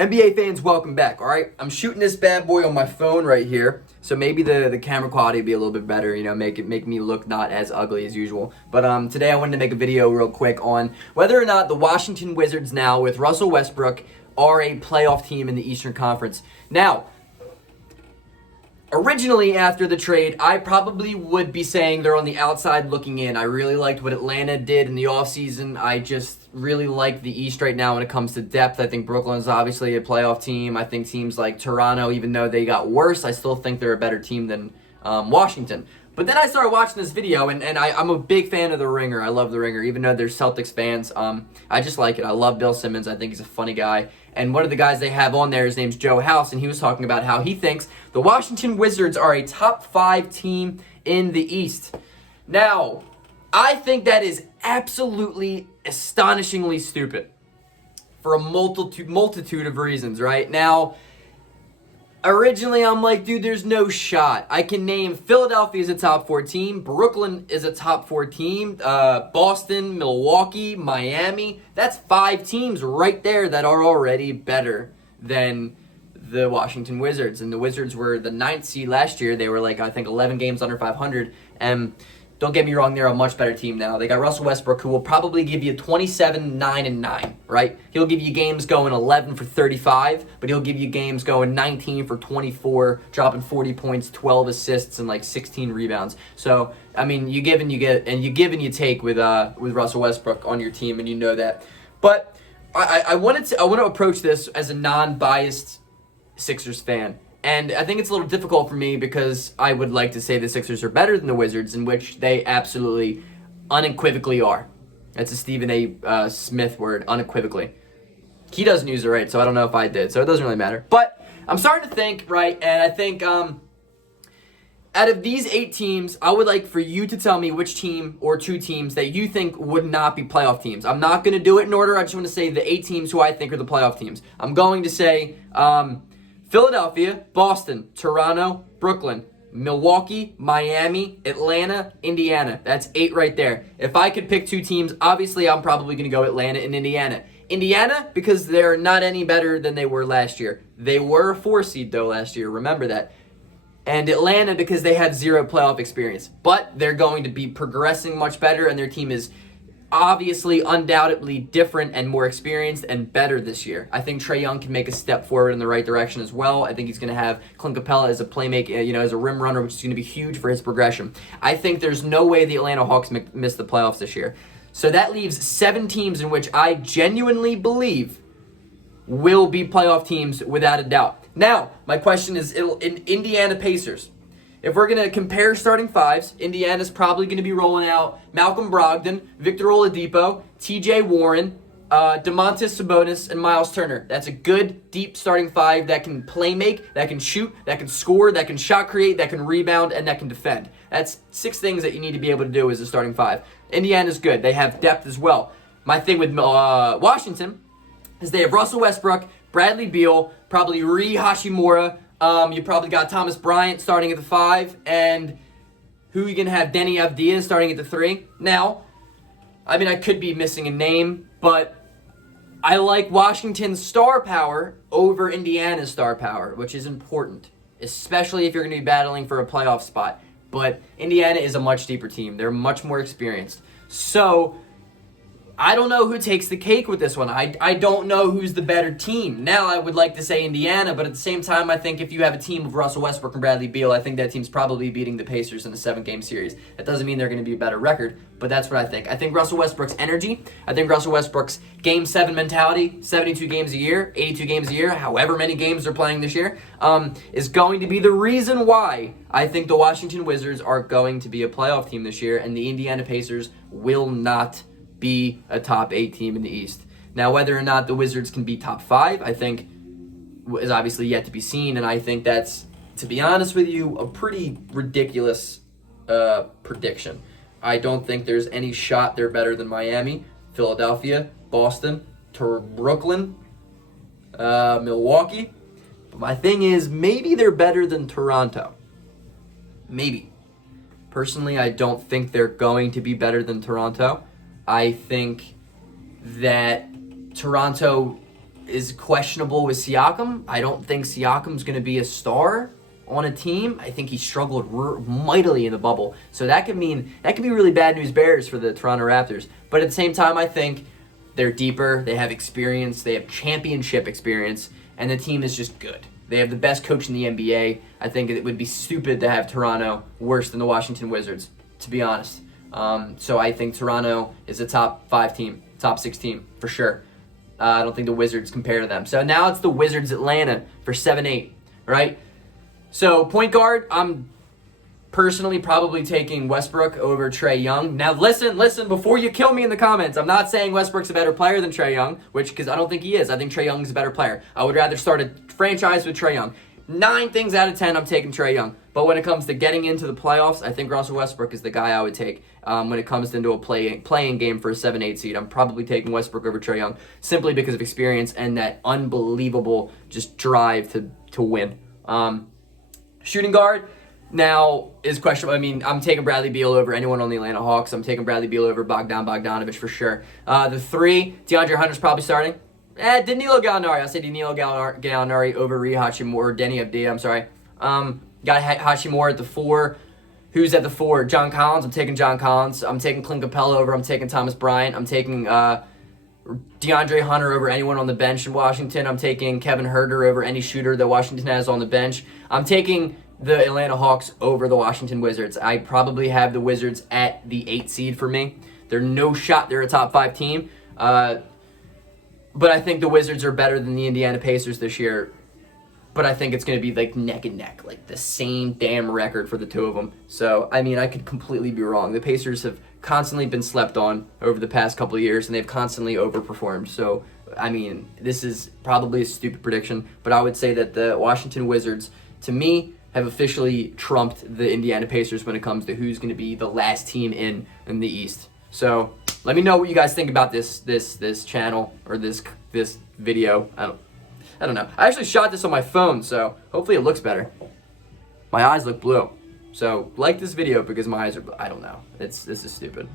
NBA fans, welcome back, all right? I'm shooting this bad boy on my phone right here, so maybe the camera quality will be a little bit better, make me look not as ugly as usual. But today I wanted to make a video real quick on whether or not the Washington Wizards now with Russell Westbrook are a playoff team in the Eastern Conference. Now, originally, after the trade, I probably would be saying they're on the outside looking in. I really liked what Atlanta did in the offseason. I just really like the East right now when it comes to depth. I think Brooklyn's obviously a playoff team. I think teams like Toronto, even though they got worse, I still think they're a better team than Washington. But then I started watching this video, and I'm a big fan of The Ringer. I love The Ringer, even though they're Celtics fans. I just like it. I love Bill Simmons. I think he's a funny guy. And one of the guys they have on there, his name's Joe House, and he was talking about how he thinks the Washington Wizards are a top 5 team in the East. Now, I think that is absolutely astonishingly stupid for a multitude of reasons, right? Now, originally, I'm like, dude, there's no shot. I can name Philadelphia as a top 4 team. Brooklyn is a top 4 team. Boston, Milwaukee, Miami. That's 5 teams right there that are already better than the Washington Wizards. And the Wizards were the 9th seed last year. They were like, I think, 11 games under 500. And don't get me wrong, they're a much better team now. They got Russell Westbrook, who will probably give you 27, 9, and 9, right? He'll give you games going 11 for 35, but he'll give you games going 19 for 24, dropping 40 points, 12 assists, and like 16 rebounds. So, I mean, you give and you get, and you give and you take with Russell Westbrook on your team, and you know that. But I want to approach this as a non-biased Sixers fan. And I think it's a little difficult for me because I would like to say the Sixers are better than the Wizards, in which they absolutely, unequivocally are. That's a Stephen A. Smith word, unequivocally. He doesn't use it right, so I don't know if I did, so it doesn't really matter. But I'm starting to think, right, and I think out of these 8 teams, I would like for you to tell me which team or 2 teams that you think would not be playoff teams. I'm not going to do it in order. I just want to say the 8 teams who I think are the playoff teams. I'm going to say Philadelphia, Boston, Toronto, Brooklyn, Milwaukee, Miami, Atlanta, Indiana. That's 8 right there. If I could pick 2 teams, obviously I'm probably going to go Atlanta and Indiana. Indiana, because they're not any better than they were last year. They were a 4 seed, though, last year. Remember that. And Atlanta, because they had 0 playoff experience. But they're going to be progressing much better, and their team is obviously, undoubtedly different and more experienced and better this year. I think Trae Young can make a step forward in the right direction as well. I think he's going to have Clint Capella as a playmaker, as a rim runner, which is going to be huge for his progression. I think there's no way the Atlanta Hawks miss the playoffs this year. So that leaves 7 teams in which I genuinely believe will be playoff teams without a doubt. Now, my question is, in Indiana Pacers, if we're going to compare starting 5s, Indiana's probably going to be rolling out Malcolm Brogdon, Victor Oladipo, TJ Warren, Domantas Sabonis, and Miles Turner. That's a good, deep starting 5 that can play make, that can shoot, that can score, that can shot create, that can rebound, and that can defend. That's 6 things that you need to be able to do as a starting 5. Indiana's good. They have depth as well. My thing with Washington is they have Russell Westbrook, Bradley Beal, probably Rui Hachimura. You probably got Thomas Bryant starting at the 5, and who you gonna have? Denny Avdia starting at the 3. Now, I mean, I could be missing a name, but I like Washington's star power over Indiana's star power, which is important, especially if you're gonna be battling for a playoff spot. But Indiana is a much deeper team. They're much more experienced. So I don't know who takes the cake with this one. I don't know who's the better team. Now, I would like to say Indiana, but at the same time, I think if you have a team of Russell Westbrook and Bradley Beal, I think that team's probably beating the Pacers in a 7-game series. That doesn't mean they're going to be a better record, but that's what I think. I think Russell Westbrook's energy, I think Russell Westbrook's Game 7 mentality, 72 games a year, 82 games a year, however many games they're playing this year, is going to be the reason why I think the Washington Wizards are going to be a playoff team this year, and the Indiana Pacers will not be a top 8 team in the East. Now, whether or not the Wizards can be top 5, I think is obviously yet to be seen, and I think that's, to be honest with you, a pretty ridiculous prediction. I don't think there's any shot they're better than Miami, Philadelphia, Boston, Brooklyn, Milwaukee. But my thing is, maybe they're better than Toronto. Maybe. Personally, I don't think they're going to be better than Toronto. I think that Toronto is questionable with Siakam. I don't think Siakam's going to be a star on a team. I think he struggled mightily in the bubble. So that could be really bad news bears for the Toronto Raptors. But at the same time, I think they're deeper, they have experience, they have championship experience, and the team is just good. They have the best coach in the NBA. I think it would be stupid to have Toronto worse than the Washington Wizards, to be honest. So I think Toronto is a top 5 team, top 6 team for sure. I don't think the Wizards compare to them. So now it's the Wizards Atlanta for 7-8, right? So point guard, I'm personally probably taking Westbrook over Trae Young. Now listen, before you kill me in the comments, I'm not saying Westbrook's a better player than Trae Young, because I don't think he is. I think Trae Young's a better player. I would rather start a franchise with Trae Young. 9 things out of 10, I'm taking Trae Young. But when it comes to getting into the playoffs, I think Russell Westbrook is the guy I would take. When it comes into a playing game for a 7-8 seed, I'm probably taking Westbrook over Trae Young simply because of experience and that unbelievable just drive to win. Shooting guard now is questionable. I mean, I'm taking Bradley Beal over anyone on the Atlanta Hawks. I'm taking Bradley Beal over Bogdanovich for sure. The 3, DeAndre Hunter's probably starting. Danilo Gallinari. I'll say Danilo Gallinari over Rui Hachimura, Denny Avdija, I'm sorry. Got Hachimura at the 4. Who's at the 4? John Collins. I'm taking John Collins. I'm taking Clint Capella over. I'm taking Thomas Bryant. I'm taking DeAndre Hunter over anyone on the bench in Washington. I'm taking Kevin Huerter over any shooter that Washington has on the bench. I'm taking the Atlanta Hawks over the Washington Wizards. I probably have the Wizards at the 8 seed for me. They're no shot. They're a top 5 team. But I think the Wizards are better than the Indiana Pacers this year. But I think it's going to be like neck and neck, like the same damn record for the two of them. So, I mean, I could completely be wrong. The Pacers have constantly been slept on over the past couple of years, and they've constantly overperformed. So, I mean, this is probably a stupid prediction, but I would say that the Washington Wizards, to me, have officially trumped the Indiana Pacers when it comes to who's going to be the last team in the East. So, let me know what you guys think about this channel or this video. I don't know. I actually shot this on my phone, so hopefully it looks better. My eyes look blue. So like this video because my eyes are blue. I don't know. This is stupid.